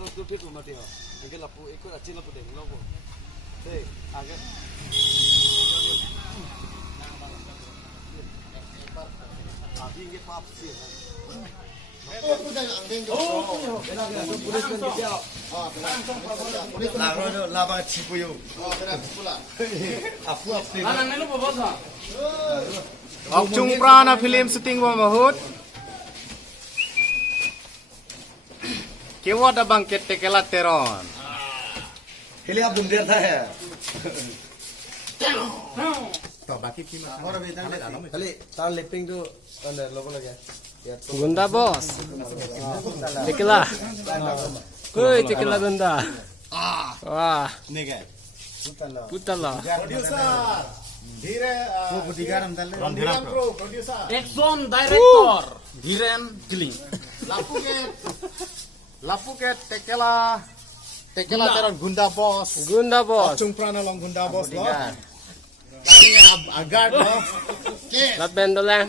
तो फिर तुम मत हो इनके लपू एक अच्छी लपू देंगे लोगों से आगे अभी ये पाप से Chung prana film syuting wa mahut. Kewa da bangket tekela teron. Hele आप बुंदेर था है तो बाकी film और अभी तक खाली तार लिपिंग तो अंदर लोगों लगे Gunda bos. Tekela. Woi, tekela gunda. Wah, नेगे putala. Producer, Dhiren, वो बुटीगार हम तले Dhiren Pro, producer. Action director Dhiren Giling. Lapuket tekela teron gunda boss. Gunda bos. Chung prana long gunda boss lo. Bodyguard. Agad lo. Lat bendolan.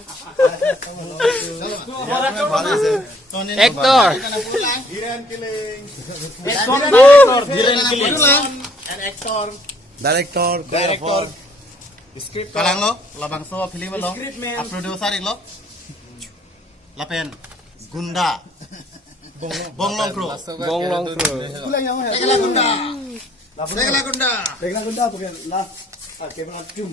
Actor Actor. Dhiren Killing. Action director Dhiren Giling. And actor. Director Director. Script. Kalang lo, labang so film lo. Script man. Producer lo. Lapen gunda. Bonglong crew. Bonglong crew. Tekela gunda. Tekela gunda. देखना गुंडा तो last camera चुम